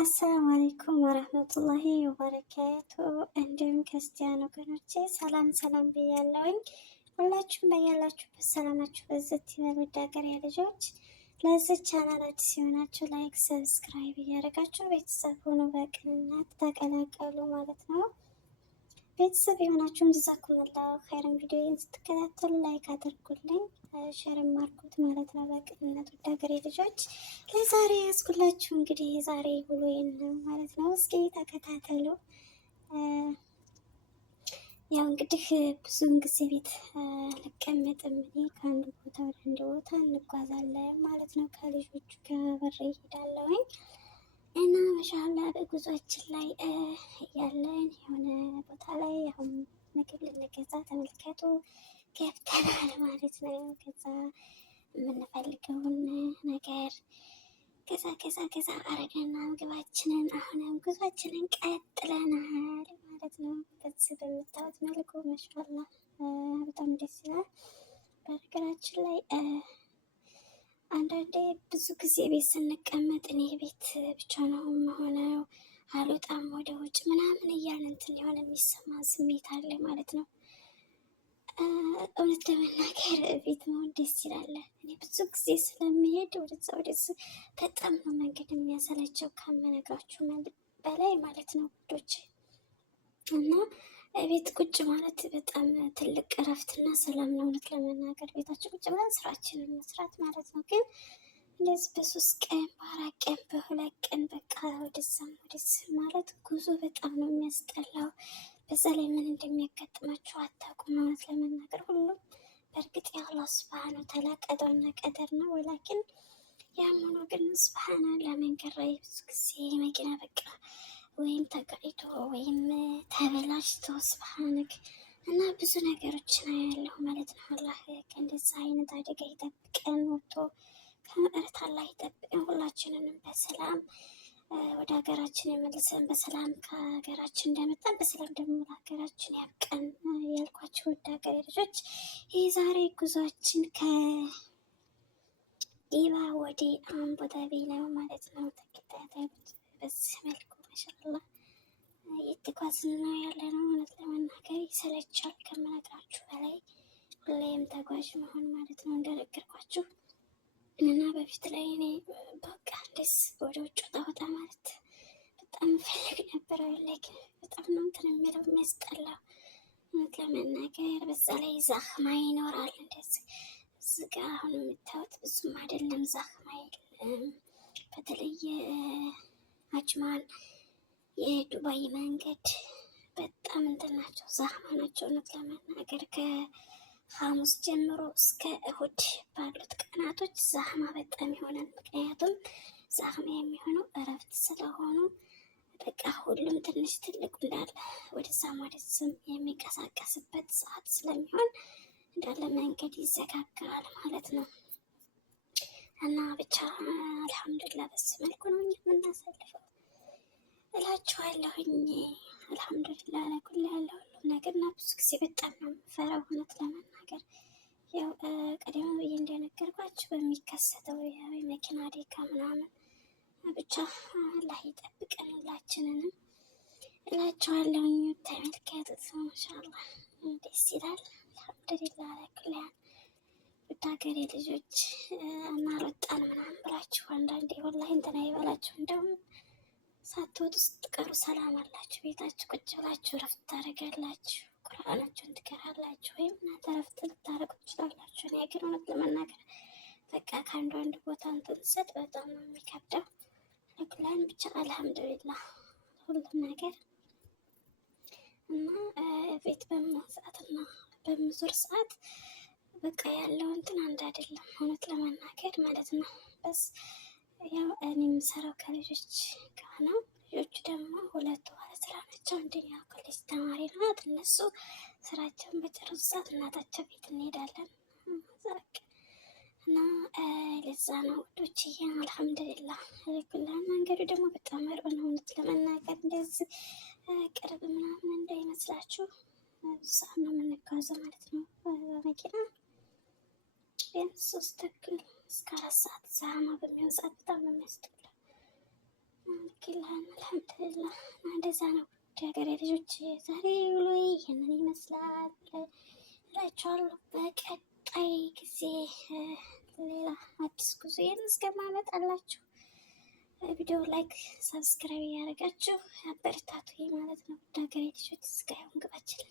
አሰላሙ አለይኩም ወረህመቱላሂ ወበረካቱ። እንዲሁም ክርስቲያን ወገኖቼ ሰላም ሰላም ብያለሁኝ። ሁላችሁም በያላችሁበት ሰላማችሁ በዘት ይበል። ውድ ሀገሬ ልጆች ለዚህ ቻናል አዲስ የሆናችሁ ላይክ፣ ሰብስክራይብ እያደረጋችሁ ቤተሰብ ሆኖ በቅንነት ተቀላቀሉ ማለት ነው። ቤተሰብ የሆናችሁን ጀዛኩሙላሁ ኸይረን። ቪዲዮውን ስትከታተሉ ላይክ አድርጉልኝ፣ ሸርም አድርጉት ማለት ነው በቅንነት። ውድ ሀገሬ ልጆች ለዛሬ ያዝኩላችሁ እንግዲህ የዛሬ ውሎዬን ነው ማለት ነው። እስኪ ተከታተሉ። ያው እንግዲህ ብዙውን ጊዜ ቤት አልቀመጥም እኔ ከአንዱ ቦታ ወደ አንዱ ቦታ እንጓዛለን ማለት ነው። ከልጆቹ ጋር አብሬ እሄዳለሁኝ እና ማሻአላ በጉዟችን ላይ ያለን የሆነ ቦታ ላይ አሁን ምግብ ልንገዛ ተመልከቱ ገብተናል ማለት ነው። ከዛ የምንፈልገውን ነገር ከዛ አረገና ምግባችንን አሁንም ጉዟችንን ቀጥለናል ማለት ነው። በዚህ በምታዩት መልኩ ማሻአላ በጣም ደስ ይላል። በነገራችን ላይ አንዳንዴ ብዙ ጊዜ ቤት ስንቀመጥ እኔ ቤት ብቻ ነው የምሆነው አልወጣም ወደ ውጭ ምናምን እያለ እንትን የሆነ የሚሰማ ስሜት አለ ማለት ነው። እውነት ለመናገር ቤት መሆን ደስ ይላል። እኔ ብዙ ጊዜ ስለምሄድ ወደዛ በጣም ነው መንገድ የሚያሰለቸው ከምነግራችሁ በላይ ማለት ነው ውዶች። እና ቤት ቁጭ ማለት በጣም ትልቅ እረፍትና ሰላም ነው። እውነት ለመናገር ቤታችን ቁጭ ብለን ስራችንን መስራት ማለት ነው። ግን እንደዚህ በሶስት ቀን በአራት ቀን በሁለት ቀን በቃ ወደዛም ወደዚህ ማለት ጉዞ በጣም ነው የሚያስጠላው። በዛ ላይ ምን እንደሚያጋጥማቸው አታውቁም። እውነት ለመናገር ሁሉም በእርግጥ የአላህ ሱብሃነ ወተዓላ ቀዷና ቀደር ነው። ወላኪን ያም ሆኖ ግን ሱብሃነ ለመንገድ ላይ ብዙ ጊዜ መኪና በቃ ወይም ተጋጭቶ ወይም ተበላሽቶ ሱብሃነክ እና ብዙ ነገሮች ነው ያለው ማለት ነው። አላህ ከእንደዛ አይነት አደጋ ይጠብቀን፣ ወጥቶ ከመቅረት አላህ ይጠብቀን። ሁላችንንም በሰላም ወደ ሀገራችን የመልሰን፣ በሰላም ከሀገራችን እንደመጣን በሰላም ደግሞ ለሀገራችን ያብቀን ያልኳቸው ወደ ሀገሬ ልጆች ይህ ዛሬ ጉዟችን ከዲባ ወደ አቡዳቢ ነው ማለት ነው። ተከታታዮች በዚህ መልኩ ማሻአላ እየተጓዝን ነው ያለ ነው። እውነት ለመናገር ይሰለቻል ከምነግራችሁ በላይ ሁሌም ተጓዥ መሆን ማለት ነው እንደነገርኳችሁ። እና በፊት ላይ እኔ በቃ ደስ ወደ ውጭ ወጣ ማለት በጣም ፈልግ ነበረ። ላይክ በጣም ነው እንትን የሚለው የሚያስጠላው እውነት ለመናገር። በዛ ላይ ዛህማ ይኖራል እንደዚህ እዚህ ጋ አሁን የምታዩት ብዙም አይደለም ዛህማ የለም። በተለየ አጅማን የዱባይ መንገድ በጣም እንትን ናቸው ዛህማ ናቸው እውነት ለመናገር። ሐሙስ ጀምሮ እስከ እሁድ ባሉት ቀናቶች ዛህማ በጣም ይሆናል። ምክንያቱም ዛህማ የሚሆነው እረፍት ስለሆኑ በቃ ሁሉም ትንሽ ትልቅ እንዳለ ወደዛም ወደዚህም የሚንቀሳቀስበት ሰዓት ስለሚሆን እንዳለ መንገድ ይዘጋጋል ማለት ነው። እና ብቻ አልሐምዱሊላህ በዚህ መልኩ ነው የምናሳልፈው እላችኋለሁኝ። አልሐምዱሊላህ ለኩል ያለው ሁሉም ነገር እና ብዙ ጊዜ በጣም ነው የምፈራው እውነት ለመናገር። ያው ቀደም ብዬ እንደነገርኳችሁ በሚከሰተው የመኪና አደጋ ምናምን ብቻ አላህ ይጠብቀን ሁላችንንም እላችኋለሁኝ። ተመልከቱት ማሻአላ ደስ ይላል። አልሐምዱሊላህ ለኩል ያለው ውድ ሀገሬ ልጆች እና አልወጣን ምናምን ብላችሁ አንዳንዴ ወላሂ እንትን አይበላችሁ። እንደውም ሳትወጡ ስትቀሩ ሰላም አላችሁ። ቤታችሁ ቁጭ ብላችሁ ረፍት ታደርጋላችሁ፣ ቁርአናችሁን ትቀራላችሁ፣ ወይም እናንተ ረፍት ልታደርጉ ትችላላችሁ። እኔ ግን እውነት ለመናገር በቃ ከአንዱ አንድ ቦታ እንትን ስል በጣም ነው የሚከብደው። ለኩላን ብቻ አልሐምዱሊላህ ሁሉም ነገር እና ቤት በምሆን ሰዓት እና በምዞር ሰዓት በቃ ያለው እንትን አንድ አይደለም እውነት ለመናገር ማለት ነው። በስ ያው እኔ የምሰራው ከልጆች ጋር ነው። ልጆቹ ደግሞ ሁለቱ ባለስራ ናቸው። አንደኛው ኮሌጅ ተማሪ ናት። እነሱ ስራቸውን በጨረሱ ሰዓት እናታቸው ቤት እንሄዳለን እና ለዛ ነው ውዶችዬ። አልሐምዱሊላህ ለኩላን መንገዱ ደግሞ በጣም ቅርብ ነው እውነት ለመናገር እንደዚህ ቅርብ ምናምን እንዳይመስላችሁ ሰዓት ነው የምንጓዘው ማለት ነው በመኪና ቢያንስ 3 ተኩል እስከ 4 ሰዓት ዛህማ በሚሆን ሰዓት በጣም ነው የሚያስጠላው። ልክልሃን አልሐምዱሊላህ። እንደዛ ነው ሀገሬ ልጆች፣ ዛሬ ውሎ ይህንን ይመስላል እላችኋለሁ። በቀጣይ ጊዜ ሌላ አዲስ ጉዞ እስከማመጣላችሁ ቪዲዮ ላይክ፣ ሰብስክራይብ እያደረጋችሁ አበረታቱ ማለት ነው። ሀገሬ ልጆች እስከ ግባችን